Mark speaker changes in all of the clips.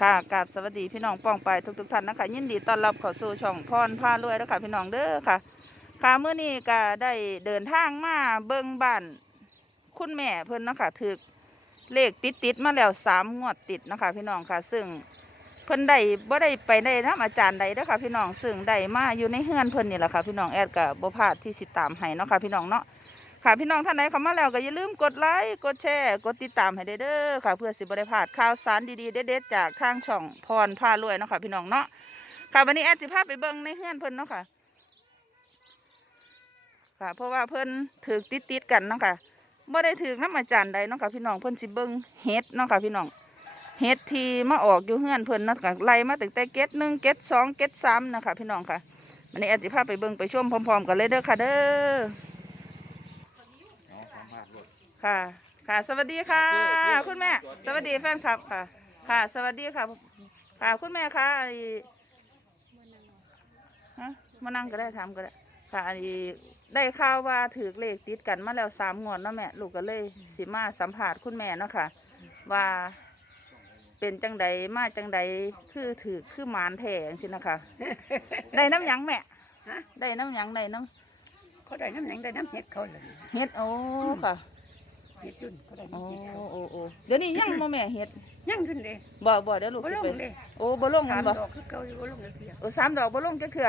Speaker 1: ค่ะกราบสวัสดีพี่น้องป้องไปทุกทุกๆท่านนะคะยินดีต้อนรับเข้าสู่ช่องพรพารวยแล้วค่ะพี่น้องเด้อค่ะ ค่ะเมื่อนี้ก็ได้เดินทางมาเบิ่งบ้านคุณแม่เพิ่นนะคะถึกเลขติดติดมาแล้วสามงวดติดนะคะพี่น้องค่ะ ซึ่งเพิ่นได้บ่ได้ไปได้นํอาจารย์ใดเด้อค่ะพี่น้องซึ่งได้มาอยู่ในเฮือนเพิ่นนี่แหละค่ะพี่น้องแอดก็บ่พลาดที่สิตามให้เนาะค่ะพี่น้องเนาะ ค่ะพี่น้องท่านใดเข้ามาแล้วก็อย่าลืมกดไลค์กดแชร์กดติดตามให้เด้อค่ะ เพื่อสิบ่ได้พลาดข่าวสารดีๆเด็ดๆจากทางช่องพรพารวยเนาะค่ะพี่น้องเนาะค่ะวันนี้แอดสิพาพไปเบิ่งในเฮือนเพิ่นเนาะค่ะ ค่ะ เพราะว่าเพิ่นถือติดติดกันเนาะค่ะบ่ได้ถือน้ำอาจารย์ใดเนาะค่ะพี่น้องเพิ่นสิเบิ่งเฮ็ดเนาะค่ะพี่น้องเฮ็ดทีมาออกอยู่เฮือนเพิ่นเนาะค่ะไล่มาตั้งแต่เกตหนึ่งเกตสองเกตสามนะคะพี่น้องค่ะวันนี้แอดสิพาพไปเบิ่งไปชมพร้อมๆกันเลยเด้อค่ะเด้อ
Speaker 2: เอาความมากรถ
Speaker 1: ค่ะ ค่ะ สวัสดีค่ะ คุณแม่ สวัสดีแฟนคลับค่ะ ค่ะ สวัสดีค่ะ ค่ะ คุณแม่ค่ะไอ้ฮะมานั่งก็ได้ทำก็ได้ ค่ะไอ้ได้ข่าวว่าถือเลขติดกันมาแล้วสามงวดเนาะแม่ ลูกก็เลยสิมาสัมผัสคุณแม่เนาะค่ะ ว่าเป็นจังใดมาจังใดคือถือคือหมานแท้จังซี่นะคะได้น้ำหยังแม่
Speaker 3: ฮะ
Speaker 1: ได้น้ำหยังได้น้
Speaker 3: เขาได้น้ำหนังได้น้ำเห็ดเขาเลยำ
Speaker 1: เฮ็ดโอ้ค่ะ
Speaker 3: เห็ดจุนเขาได้
Speaker 1: โอ้
Speaker 3: น้ำเห็ดเขา
Speaker 1: โอ้โอ้เดี๋ยวนี้ยังบ่แม่เฮ็ด
Speaker 3: ยังขึ้นเลย
Speaker 1: บ่บ่เดี๋ยวลูก
Speaker 3: บ่
Speaker 1: สิ
Speaker 3: ลง
Speaker 1: ไป
Speaker 3: เลย
Speaker 1: โอ้บ่ลง
Speaker 3: สา
Speaker 1: มั
Speaker 3: ม
Speaker 1: นบ่
Speaker 3: ดอกคือเก่าอยู่บ่ลงเลยเสีย
Speaker 1: โอ้สามดอกบ่ลงจักเทื่อ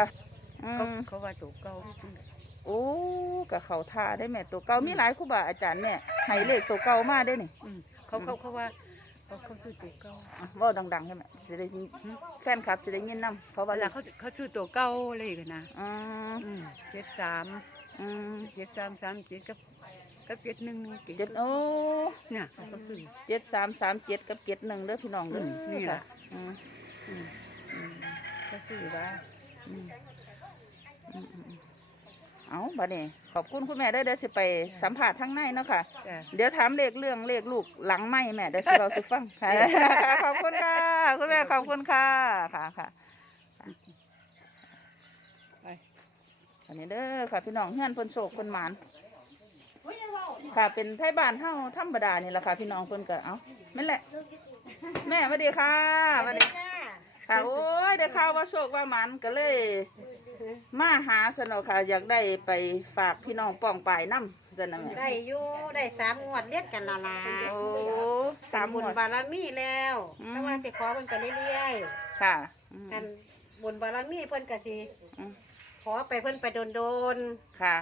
Speaker 1: อื
Speaker 3: เขา
Speaker 1: ม
Speaker 3: เขาว่าตัวเก่าจังใด
Speaker 1: โอ้ก็เข้าท่าได้แม่ตัวเก่ามีหลายครูบาอาจารย์แม่ให้เลขตัวเก่ามาได้นี่
Speaker 3: อืมเขาเขาเขาว่าเขาเขาซื้อตัวเก่า
Speaker 1: อะเว้าดังๆให้แม่สิได้ยินแฟนคลับสิได้ยินนํเพราะ
Speaker 3: เว
Speaker 1: ว่า
Speaker 3: ลาเขาเขาซื้อตัวเก่าเลยกันนะ
Speaker 1: อืม
Speaker 3: อืมเจ็ดสาม
Speaker 1: อืม
Speaker 3: เจ็ดสามสามเจ็ดกับ กับเจ็ดหนึ่งหนึ่งเจ็ด
Speaker 1: เจ็ดโอ้
Speaker 3: เนี่ยเขาซื้อ
Speaker 1: เจ็ดสามสามเจ็ดกับเจ็ดหนึ่งเด้อพี่น้องเด้อ
Speaker 3: มนี่
Speaker 1: ค่ะ
Speaker 3: ล่ะ
Speaker 1: อืม
Speaker 3: อืม
Speaker 1: อืม
Speaker 3: เขาซื้อว่า
Speaker 1: อืมอืมอืมอืมเอาบัดนี้ขอบคุณคุณแม่เด้อเดี๋ยวสิไปสัมภาษณ์ทางในเนาะค่ะ
Speaker 3: จ้ะ
Speaker 1: เดี๋ยวถามเลขเรื่องเลขลูกหลังไม่แม่เดี๋ยวสิเราสิฟังค่ะ ขอบคุณค่ะคุณแม่ขอบคุณค่ะค่ะค่ะ
Speaker 3: ไป
Speaker 1: อันนี้เด้อค่ะพี่น้องเฮือนเพิ่นโศกเพิ่นหมาน ค่ะเป็นไทยบ้านเฮาธรรมดานี่แหละค่ะ พี่น้องเพิ่นก็เอ้าแม่นแหละ แม่สวัสดีค่ะสวัสดีค่ะโอ้ยได้ข่าวว่าโชคว่าหมันก็เลย มาหาสนอค่ะ อยากได้ไปฝากพี่น้องป้องปลายน้ำสนะแม่
Speaker 4: ได้อยู่ได้สามงวดเลียดกันและล่ะ
Speaker 1: โอ้สาม
Speaker 4: บุ
Speaker 1: บุ
Speaker 4: ญ
Speaker 1: ญ
Speaker 4: บารมีแล้ว
Speaker 1: อืม
Speaker 4: แต่ว่าสิขอเพิ่นก็เรื่อย
Speaker 1: ค่ะอืม
Speaker 4: ๆกันบุญบารมีเพิ่นก็สิ
Speaker 1: อืม
Speaker 4: ขอไปเพิ่นไปโดน
Speaker 1: ค่ะ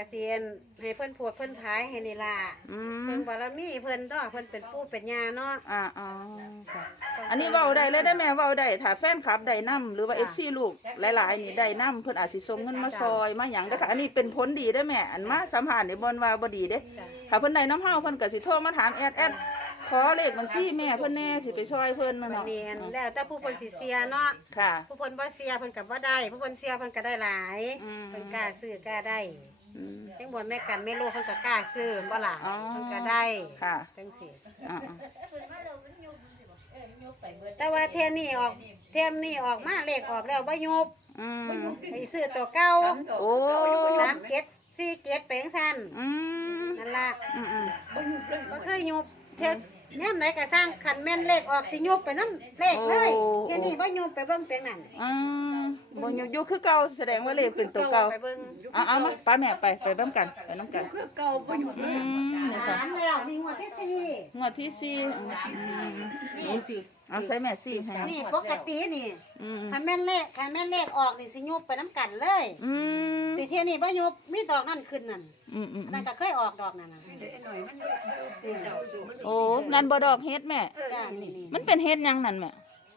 Speaker 4: ๆกสิเอ็นให้เพิ่นพูดเพิ่นทายให้นี่ล่ะ
Speaker 1: อื
Speaker 4: เพิ่
Speaker 1: ม
Speaker 4: นบารมีเพิ่นเนาะเพิ่นเป็นปู่เป็นย่าเนาะ
Speaker 1: อ่าอ๋อค่ะอันนี้เว้าได้เลยได้แม่เว้าได้ถ้าแฟนคลับได้นํหรือว่า
Speaker 4: จ้ะ
Speaker 1: FC ลูกหลายๆนี่ได้นํเพิ่นอาจสิส่งเงินมาซอยมาหยังเด้อค่ะ อันนี้เป็นผลดีได้อแม่อันมาสัมภาษณ์นี่บ่นว่าบ่ดีเด้
Speaker 4: จ้ะ
Speaker 1: ถ้าเพิ่นได้น้ำเฮาเพิ่นก็สิโทรมาถามแอดแอดขอเลขบัญชีแม่เพิ่นแน่สิไปช่วยเพิ่นนั่น
Speaker 4: บัด
Speaker 1: เนาะ
Speaker 4: นี้แล้วแต่ผู้เพิ่นสิเสียเนาะ
Speaker 1: ค่ะ
Speaker 4: ผู้เพิ่นบ่เสียเพิ่นก็บ่ได้ ผู้เพิ่นเสียเพิ่นก็ได้หลาย
Speaker 1: อืม
Speaker 4: เพิ่นกล้าซื้อกล้าได้
Speaker 1: อืม
Speaker 4: จังบ่แม่กันไม่รู้เพิ่นก็กล้าซื้อบ่ล่ะ
Speaker 1: อ๋อ
Speaker 4: เพิ่นก็ได้
Speaker 1: ค่ะ
Speaker 4: จังซี่
Speaker 1: อ่า
Speaker 4: แต่ว่าเทียนนี่ออกเทียมนี่ออกมาเลขออกแล้วบ่ยุบ
Speaker 1: ๆอืม
Speaker 4: ไปซื้อตัวเก่า
Speaker 1: โอ้
Speaker 4: สามเจ็ดสี่เจ็ดแปลงสั้น
Speaker 1: อืม
Speaker 4: นั่นล่ะ
Speaker 1: อืมอืม
Speaker 4: บ่เคยยุบเทียย่ำไหนก็สร้างคันแม่นเลขออกสิยุบไปน้ำเลขเลยเทียนี่บ่ยุบไปเบิ่งแปลงนั่น
Speaker 1: อืม บ่อยู่อยู่คือเก่าแสดงว่าเลขเป็นตัวเก่า
Speaker 4: ไปเบิ่ง
Speaker 1: เอาเอามาป้าแม่ไปไปน้ำกันไปน้ำกัน
Speaker 3: คือเก่าบ่อยู่
Speaker 1: อืมนี่ค่ะ
Speaker 4: ถามแล้วมีงวดที่สี่
Speaker 1: งวดที่สี่อืมเอาใส่แม่สี่ให้
Speaker 4: นี่ปกตินี่
Speaker 1: อืม
Speaker 4: คันแม่นเลขคันแม่นเลขออกนี่สิยุบไปน้ำกันเลย
Speaker 1: อืม
Speaker 4: แต่เทียนี่บ่ยุบมีดอกนั่นขึ้นนั่น
Speaker 1: อืมอืม
Speaker 4: อันนั่นก็เคยออกดอกนั่นน่ะ
Speaker 1: โอ้นั่นบ่ดอกเฮ็ดแม่
Speaker 4: จ้านี่นี่
Speaker 1: มันเป็นเฮ็ดหยังนั่นแม่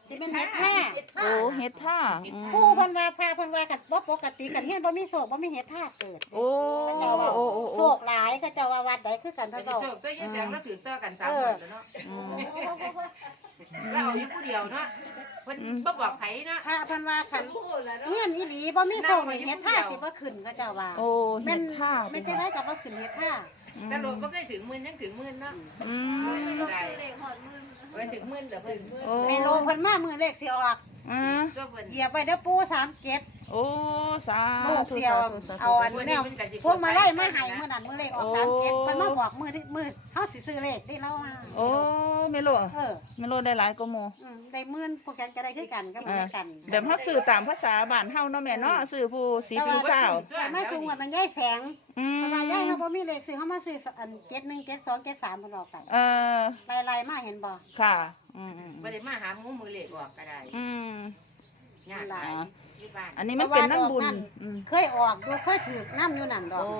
Speaker 4: สิเป็นเฮ็ดแท้
Speaker 1: โอ้เฮ็ดท่าอืม
Speaker 4: ผู้เพิ่นว่าพาเพิ่นว่ากันบ่ปกติกันเฮียนบ่มีโศกบ่มีเฮ็ดท่าเกิด
Speaker 1: โอ้
Speaker 4: เขาเจ้าว่า
Speaker 1: โอ้โอ้
Speaker 4: โศ
Speaker 1: โอ้
Speaker 4: กหลายเขาเจ้าว่าวัดใดคือกัน
Speaker 5: แต่
Speaker 4: เพิ่น
Speaker 5: สิ
Speaker 4: เว้า
Speaker 5: โชคตัวยี่แสงแล้วถือต่อกันสามคนแล้วเนาะ
Speaker 1: อืม
Speaker 5: แล้วเอาอยู่ผู้เดียวเนาะเพิ่นบ่บอกไผเนาะ
Speaker 4: พระเพิ่นว่าคันเฮียนอีหลีบ่มีโศกนี่เฮ็ดท่าสิบ่ขึ้นเขาเจ้าว่า
Speaker 1: โอ้
Speaker 4: แม่
Speaker 1: เฮ็
Speaker 4: น
Speaker 1: ดท่า
Speaker 4: แม่นจะได้กับบ่ขึ้นเฮ็ดท่า
Speaker 5: แต่รถบ่เคยถึงหมื่นยังถึงหมื่นเนาะ
Speaker 1: อืม
Speaker 5: ได้ ไว้ถึงหมื่นเดี๋ยวเพิ่น
Speaker 1: โอ้
Speaker 4: แม่โลเพิ่นมามื้อเลขสิออก
Speaker 1: อืม
Speaker 5: ก็เพิ่น
Speaker 4: เหยียบไปเด้อปู่37
Speaker 1: โอ้สา
Speaker 4: ลูก
Speaker 1: ธุ
Speaker 4: เสียว
Speaker 1: สาธุสาธุ
Speaker 4: เอาอันแนวพวกมาไล่มาให้มื้อนั้นมื้อเลขออก
Speaker 1: โอ้
Speaker 4: สามเจ็ดเพิ่นมาบอกมื้อที่มื้อเฮาสิซื้อเลขได้เล่ามา
Speaker 1: โอ้ไม่โล
Speaker 4: เออ
Speaker 1: ไม่โลได้หลายก็โม
Speaker 4: อืมได้หมื่นพวกกันก็ได้คือกันก็เหมือนกัน
Speaker 1: แบบเฮาซื้อตามภาษาบ้านเฮาเนาะแม่เนาะซื้อผู้สีผิวสาว
Speaker 4: แต่มาสูงกว่ามันย่ายแสง
Speaker 1: อืม
Speaker 4: เพราะว่าย่ายเขาบ่มีเลขซื้อเขามาซื้ออันเจ็ดหนึ่งเจ็ดสองเจ็ดสามเพิ่นออกไป
Speaker 1: เออ
Speaker 4: ลายๆมาเห็นบ่
Speaker 1: ค่ะ อืมอืม
Speaker 5: บ่ได้มาหาหมูมือเล็กออกก็ได้
Speaker 1: อืม
Speaker 5: ยากหลายที่ บ้าน
Speaker 1: อันนี้มันเป็นน้ำบุญอืม
Speaker 4: เคยออกอยู่เคยถือน้ำอยู่นั่นดอก
Speaker 1: โอ้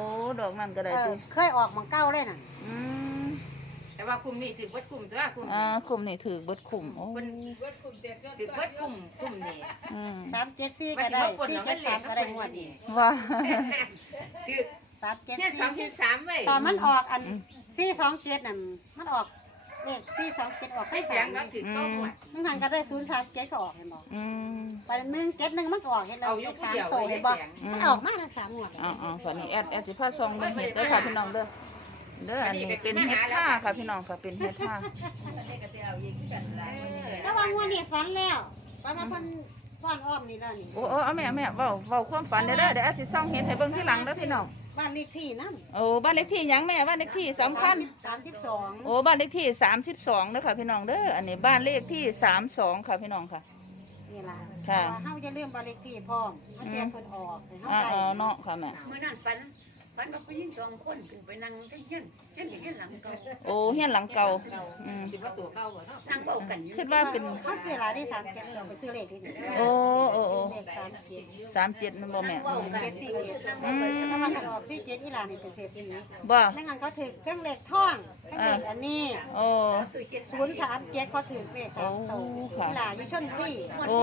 Speaker 1: ดอกนั่นก็ได้
Speaker 4: เอ
Speaker 1: ติ
Speaker 4: อเคยออกหมังเก้าเลยน่ะ
Speaker 1: อืม
Speaker 5: แต่ว่าคุมนี่ถึงวัดคุมตัวคุม
Speaker 1: อ่าคุมนี่ถือเบิดคุมโอ้
Speaker 5: คนถึงวัดคุมคุมนี่
Speaker 1: อืม
Speaker 4: สามเจ็ดสี่
Speaker 5: มา
Speaker 4: ก็
Speaker 5: สิ
Speaker 4: ได้
Speaker 5: มาคน
Speaker 4: สี่
Speaker 5: เรา
Speaker 4: เจ็
Speaker 5: ไม่
Speaker 4: ด
Speaker 5: เล็
Speaker 4: สากมก็ได้งวดนี้
Speaker 1: ว่า
Speaker 5: ชื่อ
Speaker 4: สามเจ็ด
Speaker 5: เนี่ยสอง
Speaker 4: สี่
Speaker 5: เจ็ดสามเว้ย
Speaker 4: ตอนมันออกอันสี่สองเจ็ดน่ะมันออกเลขสี่สองเจ็ดออก
Speaker 5: ให้
Speaker 4: ให้
Speaker 5: เสี
Speaker 4: เสี
Speaker 5: ย
Speaker 4: ย
Speaker 5: ง
Speaker 4: ง
Speaker 5: เราถึงต้องหมด
Speaker 4: มึงหันก็ได้ศูนย์สามเจ็ดก็ออกเห็นบ่
Speaker 1: อืม
Speaker 4: ไปหนึ่งเจ็ดหนึ่งมันก็ออกเห็นแล้ว
Speaker 5: เอาอ
Speaker 4: เล
Speaker 5: ยู่
Speaker 4: ข
Speaker 5: ผู้
Speaker 4: สาม
Speaker 5: เดียว
Speaker 4: ตัว
Speaker 5: ไว้
Speaker 4: เห็
Speaker 5: ให้
Speaker 4: นบ่
Speaker 5: เสียง
Speaker 4: มันออกมาทั้งสามงวด
Speaker 1: อ๋ออ๋อฝันนี้แอดแอดสิพาซองเบิ่งเฮ็ดเด้อค่ะพี่น้องเด้อเด้ออันนี้เป็นเฮ็ดท่าค่ะพี่น้องค่ะเป็นเฮ็ดท่า
Speaker 4: แต่ว่างวดนี้ฝันแล้วฝันว่าเพิ่นฟ้อนอ้อมนี่แล้วนี่
Speaker 1: โอ้โอ้เอาแม่แม่เว้าเว้าความฝันเด้อเด้อเดี๋ยวแอดสิซองเฮ็ดให้เบิ่งทีหลังเด้อพี่น้อง
Speaker 4: บ้านเลขที่นั่น
Speaker 1: โอ้บ้านเลขที่หยังแม่บ้านเลขที่สำคัญ
Speaker 4: สามสิบสอง
Speaker 1: โอ้บ้านเลขที่ 32เด้อค่ะพี่น้องเด้ออันนี้บ้านเลขที่ 32 ค่ะพี่น้องค่ะ
Speaker 4: นี่ล่ะ
Speaker 1: ค่ะ
Speaker 4: เพราว่าเฮาจะเรื่องบ้านเลขที่พร้อมเฮาแจ้งเพิ่นออกให้เฮา
Speaker 1: อ่า
Speaker 4: ได้
Speaker 1: อ๋อเนาะค่ะแม่
Speaker 3: เมื่อนั้นฝัน ฝันว่าผู้หญิงสองคนขึ้นไปนั่งที่เฮียนเฮียนเฮียนหลังเก่า
Speaker 1: โอ้เฮียนหลังเก่าอืม
Speaker 5: คิดว่าตัวเก่าบ่เนาะ
Speaker 3: นั่งเบากันอยู่
Speaker 1: คิดว่าเป็น
Speaker 4: เฮาซื้อหลายได้สามเจ็ดเราไปซื้อเลขที่นี่
Speaker 1: โอ้โอ้โอ้
Speaker 4: เลขสามเจ็ด
Speaker 1: 37มันบ่แม่
Speaker 3: เบา
Speaker 1: อืม
Speaker 3: กัน
Speaker 4: เจ็ดสี่เจ็ด
Speaker 1: อืม
Speaker 4: แต่ว่าคันออกสี่เจ็ดอีหลานนี่เป็นเศรษฐี
Speaker 1: บ่
Speaker 4: ในงานเขาถือเครื่องเลขท่องเครื่องเลขอันนี้
Speaker 1: โอ้
Speaker 3: สื่อเจ็ด
Speaker 4: ศูนย์สามเจ็ดเขาถือเลขสามตัว
Speaker 1: โอ้ค่ะ
Speaker 4: อีหลานอยู่ชนบุรี
Speaker 1: โอ้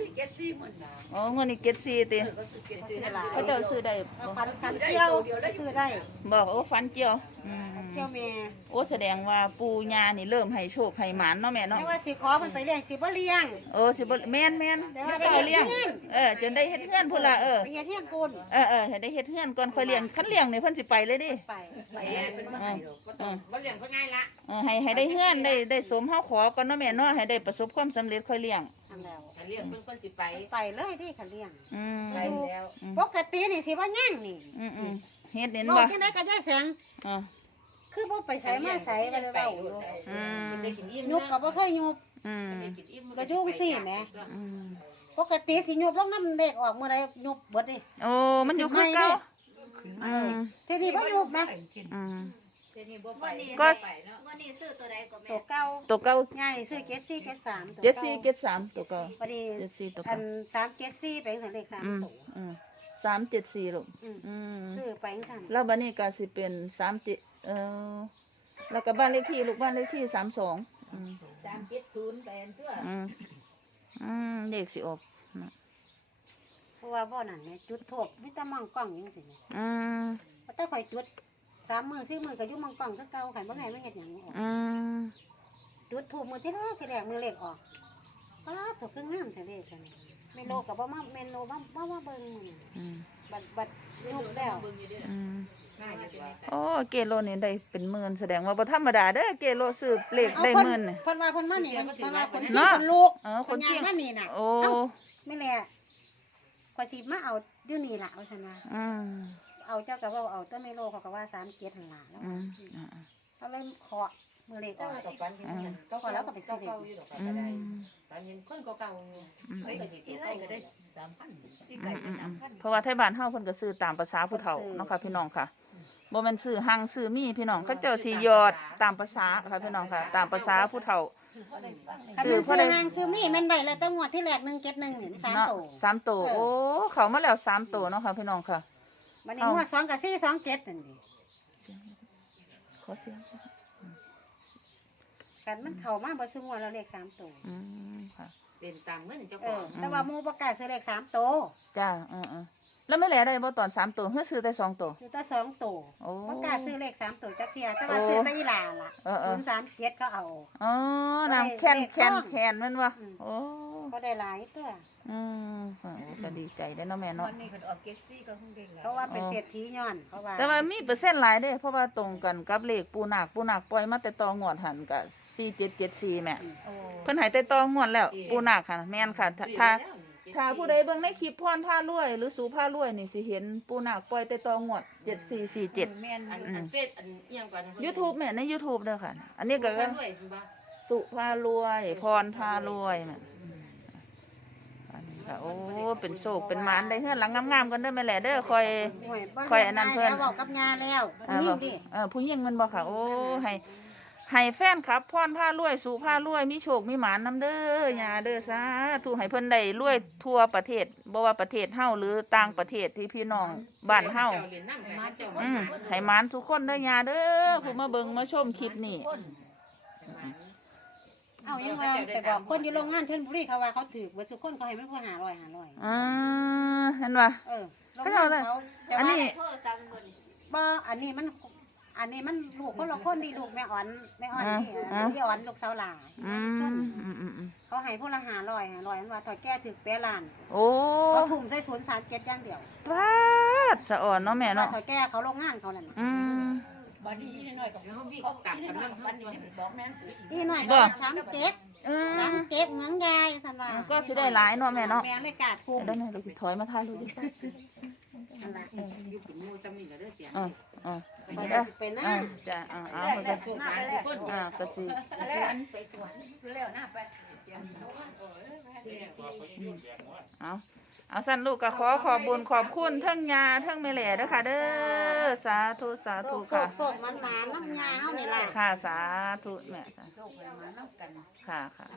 Speaker 3: สื่อเจ็ดสี่หมด
Speaker 1: โอ้เงินนี่เก็ดซีติ
Speaker 3: ก็สื่อเจ็ด
Speaker 4: ซื้
Speaker 3: สี่
Speaker 4: อหลาย
Speaker 1: เขาเจ้าซื้อได้บ่
Speaker 4: ฟันฟันเกี่ยวซื้อได้
Speaker 1: บอกโอ้ฟันเกี่ยวอืม
Speaker 4: เกี่ยวเมย์
Speaker 1: โอ้แสดงว่าปูญานี่เริ่มให้โชคให้หมานเนาะแม่เนาะ
Speaker 4: ไม่ว่าสิขอมันไปเลี้ยงสิบ่เลี้ยง
Speaker 1: โอ้สิบ่แม่นแม่น
Speaker 4: แต่ว่า
Speaker 1: ไม่ต้องเลี้ยง
Speaker 4: ได้เฮ็ดเฮือน
Speaker 1: เออจนได้เฮ็ดเฮือนพุ่นล่ะเออ
Speaker 4: ไปเฮ็ดเฮียนปูน
Speaker 1: เออเออให้ได้เฮ็ดเฮือนก่อนค่อยเลี้ยงคันเลี้ยงนี่เพิ่นสิไปเลยดิ
Speaker 4: ไป
Speaker 3: ไปเป็นมาให้ดอก
Speaker 5: บ่ต้องบ่เลี้ยงก็ง่ายละ
Speaker 1: เออให้ให้ได้เฮือนได้ได้สมเฮาขอก่อนเนาะแม่เนาะให้ได้ประสบความสำเร็จค่อยเลี้ยง
Speaker 4: ทำแล้ว
Speaker 5: ถ้าเลี้ยงเพิ่นคนสิไป
Speaker 4: ไปเลยที่ขันเลี้ยง
Speaker 1: อืม
Speaker 5: ไปแล้ว
Speaker 1: อืม
Speaker 4: ปกตินี่สิว่าย่างนี่
Speaker 1: อืมอืม เฮ็ดเด่น
Speaker 4: บอ
Speaker 1: บ่
Speaker 4: กจังได๋ก็ได้แสง
Speaker 1: อ๋อ
Speaker 4: คือบ่ไปใส่มาใส่ก็เลยเว้าอยู่
Speaker 1: อืม
Speaker 5: ได้กินอิ่ม
Speaker 4: ยุบก็บ่เคยยุบ
Speaker 1: อืม
Speaker 5: ได้กินอิ่ม
Speaker 4: เรายุ่งสิแหม
Speaker 1: อืม
Speaker 4: ปกติสิยุบลงน้ำเด็กออกเมื่อใดยุบเบิดนี่
Speaker 1: โอ้มันอยู่คือเก่าอืม
Speaker 4: ทีนี้บ่ยุบนะ
Speaker 1: อืม
Speaker 5: ก็
Speaker 3: วันนี้ซื้อตัวใดก็แม่
Speaker 4: ตัวเก่า
Speaker 1: ตัวเก่า
Speaker 4: ง่ายซื้อเกสี่เกสามตัว
Speaker 1: เจ็ดสี่เจ็ดสามตัวเก่า
Speaker 4: พอดี
Speaker 1: เจ็ดสี่ตัว
Speaker 4: อั
Speaker 1: เก่าน
Speaker 4: สามเกสี่ไปถึงเลขสาม
Speaker 1: อืม
Speaker 4: ตัว
Speaker 1: อืม สามเจ็ดสี่ลูก
Speaker 4: อืม
Speaker 1: อืม
Speaker 4: ซื้อไปจังซั่น
Speaker 1: แล้วบ้านนี้ก็สิเป็นสามเจ็ดเออแล้วก็บ้านเลขที่ลูกบ้านเลขที่สามสองอืม
Speaker 3: สามเจ็ดศูนย์แปดเสื้อ
Speaker 1: อืมอืมเลขสิออกนะ
Speaker 4: เพราะว่าบ่นั่นแหม่จุดทูบมีแต่มังกล้องจังซี่แหม
Speaker 1: อืม
Speaker 4: ว่าแต่ข่อยจุดสามมื้อสี่มื้อก็อยู่มังกล้องคือเก่าคันบ่แม่นมาเฮ็ดหยังออก
Speaker 1: อืม
Speaker 4: จุดทูบมื้อที่แรกที่แรกมื้อเลขออกป้าดตัวคืองามแต่เลขกันเมโลก็บ่มาเมโลบ่บ่มาเบิ่งมื้อนี้
Speaker 1: อืม
Speaker 4: บัดบัดยุบแล้ว
Speaker 1: อืม
Speaker 5: ง่ายอยู่เป็น
Speaker 1: โอ้เกโลนี่ได้เป็นหมื่นแสดงว่าบ่ธรรมดาเด้อเกโลซื้อเลข
Speaker 4: เอา
Speaker 1: ได้
Speaker 4: เพิ่น
Speaker 1: หมื่นนี่
Speaker 4: เพิ่นว่าเพิ่นมานี่เพิ่นว่าคนที่
Speaker 1: เนาะ
Speaker 4: เพิ่นลูก
Speaker 1: เออคนเที่ยง
Speaker 4: เพิ่นย่างมานี่น่ะ
Speaker 1: โอ้
Speaker 4: เอ้าไม่แหละข่อยสิมาเอาอยู่นี่ล่ะว่าซั่นว่า
Speaker 1: อืม
Speaker 4: เอาเจ้าก็เว้าเอาแต่เมโลเขาก็ว่า37หั่นล่ะแล้ว
Speaker 1: อืม
Speaker 4: อืม
Speaker 1: อ่า
Speaker 4: เขาเลยขอ มื้อเลขออก
Speaker 5: ก็ฝันเห็นกันก็แล้วก็ไปซื้อเก่าอยู่ดอก
Speaker 1: อื
Speaker 5: ก็
Speaker 1: ม
Speaker 5: ได้ฝันเห็นคนเก่า
Speaker 1: อืม
Speaker 5: ๆเฮ้ยก็สิตัวเก่าก็ได้สามพันที่
Speaker 1: อื
Speaker 5: ไก่
Speaker 1: ม
Speaker 5: ก็
Speaker 1: อืม
Speaker 5: สามพัน
Speaker 1: เพราะว่าไทยบ้านเฮาเพิ่นก็ซื้อตามภาษาผู้เฒ่าเนาะค่ะพี่น้องค่ะบ่แม่นซื้อหังซื้อมีพี่น้องเขาเจ้าสิหยอดตามภาษาค่ะพี่น้องค่ะ ตามภาษาผู้เฒ่า
Speaker 4: คัน
Speaker 1: ซื้อ
Speaker 4: มัน
Speaker 1: เพราะ
Speaker 4: ซื้
Speaker 1: อะไร
Speaker 4: อหางซื้อมีแม่นได้แล้วแต่งวดที่แรก171นี่สาม
Speaker 1: เนาะ
Speaker 4: ตัว
Speaker 1: สามตัวโอ้เขามาแล้วสามตัวเนาะค่ะพี่น้องค่ะ
Speaker 4: บัดนี้
Speaker 1: เอา
Speaker 4: งวด2กับ4 2 7นั่นดิ
Speaker 1: ขอเสียง
Speaker 4: กันมันเข้ามาบ่ซื้องวดแล้วเลขสามตัว
Speaker 1: อืมค่ะ
Speaker 5: เป็นตามเงินเจ้า
Speaker 4: เอ
Speaker 5: ขอ
Speaker 4: อง แต่ว่าหมู่บ่กล้าซื้อเลขสามตัว
Speaker 1: จ้าเออๆแล้วไม่แหล่ได้บ่ตอนสามตัวเฮือซื้อแต่สองตัว
Speaker 4: ซื้อแต่สองตัว
Speaker 1: โอ้
Speaker 4: บ่กล้าซื้อเลขสามตัวจักเที่ยแต่ว่า
Speaker 1: โอ้
Speaker 4: ซื้อแต่อีหลาล่ะ
Speaker 1: เออเออ
Speaker 4: 037เขาเอา
Speaker 1: อ๋อน้ำแคนแคนแคนแมันวะ
Speaker 4: อืม
Speaker 1: โอ้
Speaker 4: ก็ได้หลายตัว
Speaker 1: อืมค่ะโอ้ก็ดีใจได้อเนาะแม่เนาะ
Speaker 3: วันนี้คนออกเจ็ดสี่ก็คงเด้งแล้ว
Speaker 4: เขาว่าเป็นเศรษฐีย้อนเขาว่า
Speaker 1: แต่ว่ามีเปอร์เซ็นต์หลายเด้เพราะว่าตรงกันกับเลขปูนาคปูนาคปล่อยมาแต่ตองวดหันกับ4774แม่
Speaker 3: โอ้
Speaker 1: เพิ่นให้แต่ตองวดแล้ว ปูนาคค่ะแม่นค่ะถ้าถ้าถ้าผู้ใดเบิ่งในคลิปพรผ้ารวย หรือสูผ้ารวยนี่สิเห็นปูนาคปล่อยแต่ตองวดเจ็ดสี่สี่เจ็ด
Speaker 3: แม่น
Speaker 5: อันอันเฟซอันเอียงกว่า
Speaker 1: ยูทูบแม่ในยูทูบเด้อค่ะ อันนี้ก็
Speaker 5: กันด้วยบ่
Speaker 1: สุผ้ารวยพรผ้ารวยแม่อันนี้ ค่ะโอ้เป็นโศกเป็นหมานได้เฮือนหลังงามๆกันเด้อแม่แหล่เด้อคอย
Speaker 4: โอ้ยบ่
Speaker 1: ค่อยอันนั้นเพิ่น
Speaker 4: แล้วบอกกับยาแล้ว
Speaker 1: อ่า
Speaker 4: ยิ่
Speaker 1: บ
Speaker 4: ง
Speaker 1: อก
Speaker 4: ดิ
Speaker 1: เออผู้หญิงมันบอกค่ะ โอ้ให้ให้แฟนครับพรผ้ารวยสู่ผ้ารวยมีโชคมีหมานนํเด้อยาเด้อสาธุให้เพิ่นได้รวยทั่วประเทศบ่ว่าประเทศเฮาหรือต่างประเทศที่พี่น้องบ้านเฮา
Speaker 5: เรียนนำกันเจ้า
Speaker 1: อืมให้หมานทุกคนเด้อยาเด้อผู้มาเบิ่งมาชมคลิปนี้
Speaker 4: เอายังว่าไปบอกคนอยู่โรงงานชลบุรีเขาว่าเขาถือเบิดสุคนเขาให้มันพอหาร้อยหาร้อย
Speaker 1: อ่าเห็นป่ะ
Speaker 4: เออโรงงานเขาแต่
Speaker 1: อัน
Speaker 4: ว่า
Speaker 1: นี้
Speaker 4: บ่อันนี้มัน อันนี้มันลูกคนละคนนี่ลูกแม่อ่อนแม่อ่อนนี่
Speaker 1: อ่า
Speaker 4: พี่อ่อนลูกสาวหลา
Speaker 1: อืมอืมอืมอืม
Speaker 4: เขาให้พวกละหาร้อยหาร้อยมันว่าถอยแก้ถือแปะล้าน
Speaker 1: โอ้
Speaker 4: เขาทุ่มใส่ศูนย์สามเจ็ดอย่างเดียว
Speaker 1: ปาดจะอ่อนเนาะแม่
Speaker 4: ว่า
Speaker 1: เนาะ
Speaker 4: ถอยแก้เขาโรงงานเขานั่นน่ะ
Speaker 1: อืม
Speaker 3: บัดนี้น้อยกับ
Speaker 5: เขาวิ
Speaker 3: เขา
Speaker 5: กั
Speaker 3: กั
Speaker 5: ด
Speaker 3: ด
Speaker 5: กั
Speaker 3: กันน
Speaker 5: เรื่
Speaker 3: เรื่
Speaker 5: อ
Speaker 3: องง
Speaker 5: ฟั
Speaker 3: ฟั
Speaker 5: น
Speaker 3: น
Speaker 5: นี่
Speaker 3: นี่บอกแม่นสิ
Speaker 4: อีหน่อย
Speaker 1: บ่
Speaker 4: ก็ว่าช้ำเจ็ด
Speaker 1: อืม
Speaker 4: ช้ำเจ็ดเหมือนยายท่านว่า
Speaker 1: ก็สิได้หลายเนาะแม่เนาะ
Speaker 4: แม่เลยกล้าทุ่ม
Speaker 1: ได้ไหมเราสิถอยมาถ่ายรูปดิ
Speaker 4: นั่นล่ะ
Speaker 5: อยู่กับมูจำนี่เด้อเสีย
Speaker 1: อ่าอ่า
Speaker 4: ไป
Speaker 1: เด้อ
Speaker 4: ไปนะ
Speaker 1: อ่าจ้ะอ่าเอามันก็
Speaker 5: สู่งานทุกคน
Speaker 1: อ่าก็สิ
Speaker 5: สวนไปสวน
Speaker 3: แล้วนะไป
Speaker 1: เอา เอาสั้นลูกก็ขอขอบบุญขอบคุณเทั้งยาเทั้งแม่แหล่เด้อค่ะ เด้อสาธุสา
Speaker 4: โศ
Speaker 1: ธุ
Speaker 4: กโศ
Speaker 1: ค่ะ
Speaker 4: กโศกมันหมาน้ำยาเฮานี่ล่ะ
Speaker 1: ค่ะสาธุแม่จ้ะ
Speaker 3: โลกไปมาน้ำกัน
Speaker 1: ค่ะค่ะ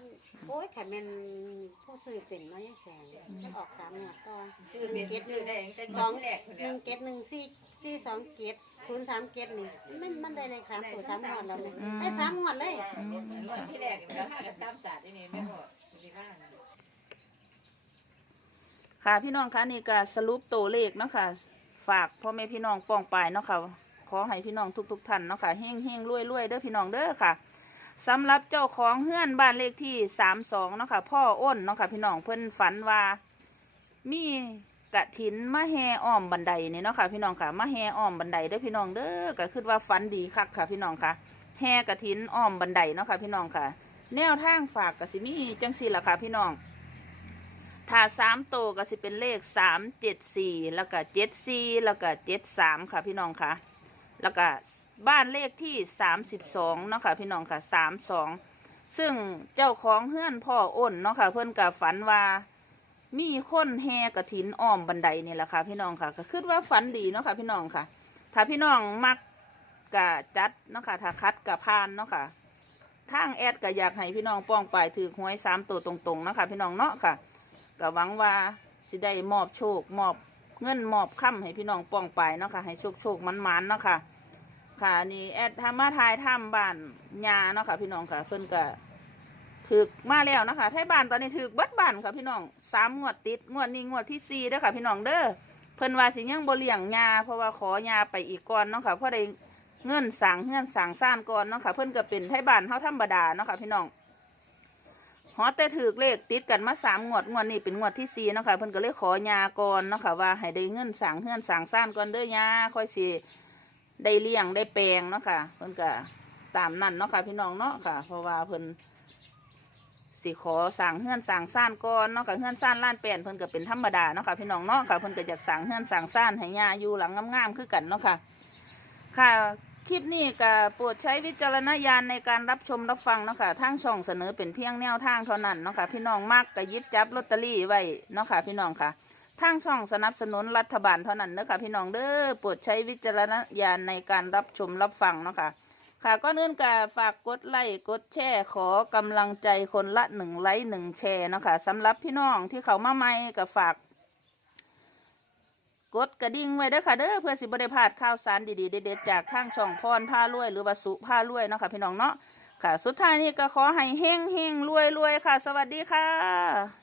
Speaker 4: โอ้ยแค่แม่นผู้ซื้อเป็นน้อยแสงมันออกสามหมวดต่อ
Speaker 5: ชื่อเบียดชื่อได้แต่
Speaker 4: ส
Speaker 5: ส
Speaker 4: อ
Speaker 5: องงแรก
Speaker 4: หนึ่งเกตหนึ่งสี่สี่สองเกตศูนย์สามเกตนี่มันมันได้เลยสามตัวสามหมวดแล้วเนี่ยได้สามหมวดเลย
Speaker 1: อืม
Speaker 5: วัน
Speaker 1: ค่ะ
Speaker 5: ที่แรกก็ห้ากับตามศาสตร์นี่แม่บอกสิว่า
Speaker 1: ค่ะพี่น้องคะนี่ก็สรุปตัวเลขเนาะค่ะฝากพ่อแม่พี่น้องป้องปายเนาะค่ะขอให้พี่น้องทุกๆท่านเนาะค่ะเฮงเฮงรวยรวยเด้อพี่น้องเด้อค่ะสำหรับเจ้าของเฮือนบ้านเลขที่สามสองเนาะค่ะพ่ออ้นเนาะค่ะพี่น้องเพิ่นฝันว่ามีกะถินมาแห่อ้อมบันไดนี่เนาะค่ะพี่น้องค่ะมาแห่อ้อมบันไดเด้อพี่น้องเด้อก็คือว่าฝันดีคักค่ะพี่น้องค่ะแห่กะถินอ้อมบันไดเนาะค่ะพี่น้องค่ะ แนวทางฝากก็สิมีจังสีล่ะค่ะพี่น้อง ถ้าสามโตก็สิเป็นเลขสามเจ็ดสี่แล้วก็เจ็ดสี่แล้วก็เจ็ดสามค่ะพี่น้องค่ะ แล้วก็บ้านเลขที่สามสิบสองเนาะค่ะพี่น้องค่ะสามสองซึ่งเจ้าของเฮือนพ่ออ้นเนาะค่ะเพื่อนกับฝันว่ามีคนแห่กระถินอ้อมบันไดนี่แหละค่ะพี่น้องค่ะ ก็คือว่าฝันดีเนาะค่ะพี่น้องค่ะ ถ้าพี่น้องมักกะจัดเนาะค่ะถ้าคัดกะพานเนาะค่ะทางแอดก็อยากให้พี่น้องป้องปลายถือหวยสามตัวตรงๆเนาะค่ะพี่น้องเนาะค่ะ ก็หวังว่าสิได้มอบโชค มอบเงินมอบค่ำให้พี่น้องป้องไปเนาะค่ะ ให้โชคโชคมันมันๆเนาะค่ะ ค่ะนี่แอดทำมาทายถ้ำบ้านยาเนาะค่ะ พี่น้องค่ะ เพิ่นก็ถึกมาแล้วเนาะคะไทยบ้านตอนนี้ถึกบัดบ้านค่ะพี่น้องสามงวดติดงวดนี้งวดที่สี่เด้อค่ะพี่น้องเด้อเพิ่นว่าสิยังบ่เลี้ยงยาเพราะว่าขอยาไปอีกก่อนเนาะค่ะเพราะได้เงินสั่งเงินสั่งซ่านก่อนเนาะค่ะเพิ่นก็เป็นไทยบ้านเฮาธรรมดาเนาะค่ะพี่น้อง อแต่ถือเลขติดกันมาสามงวดงวดนี้เป็นงวดที่สี่นะคะเพิ่นก็เลยขอยาก่อนนะคะว่าให้ได้เงินสั่งเฮือนสั่งซ่านก่อนเด้อยาค่อยสิได้เลี้ยงได้แปลงเนาะค่ะเพิ่นก็ตามนั่นเนาะค่ะพี่น้องเนาะค่ะ เพราะว่าเพิ่นสิขอสั่งเฮือนสั่งซ่านก่อนเนาะค่ะเฮือนซ่านล้านแปลนเพิ่นก็เป็นธรรมดาเนาะค่ะพี่น้องเนาะค่ะเพิ่นก็อยากสั่งเฮือนสั่งซ่านให้ยาอยู่หลังงามๆคือกันเนาะค่ะค่ะ คลิปนี้ก็โปรดใช้วิจารณญาณในการรับชมรับฟังเนาะค่ะทางช่องเสนอเป็นเพียงแนวทางเท่านั้นเนาะค่ะพี่น้องมักก็หยิบจับลอตเตอรี่ไว้เนาะค่ะพี่น้องค่ะทางช่องสนับสนุนรัฐบาลเท่านั้นเนาะค่ะพี่น้องเด้อโปรดใช้วิจารณญาณในการรับชมรับฟังเนาะค่ะค่ะก็เนื่นก็ฝากกดไลค์กดแชร์ขอกำลังใจคนละหนึ่งไลค์หนึ่งแชร์เนาะค่ะสำหรับพี่น้องที่เขามาใหม่ก็ฝาก กดกระดิ่งไว้เด้อค่ะเด้อเพื่อสิบได้พลาดข่าวสารดีๆเด็ดๆจากทางช่องพรผ้ารวย หรือว่าสุผ้ารวยเนาะค่ะพี่น้องเนาะค่ะ สุดท้ายนี้ก็ขอให้เฮงเฮงรวยรวยค่ะ สวัสดีค่ะ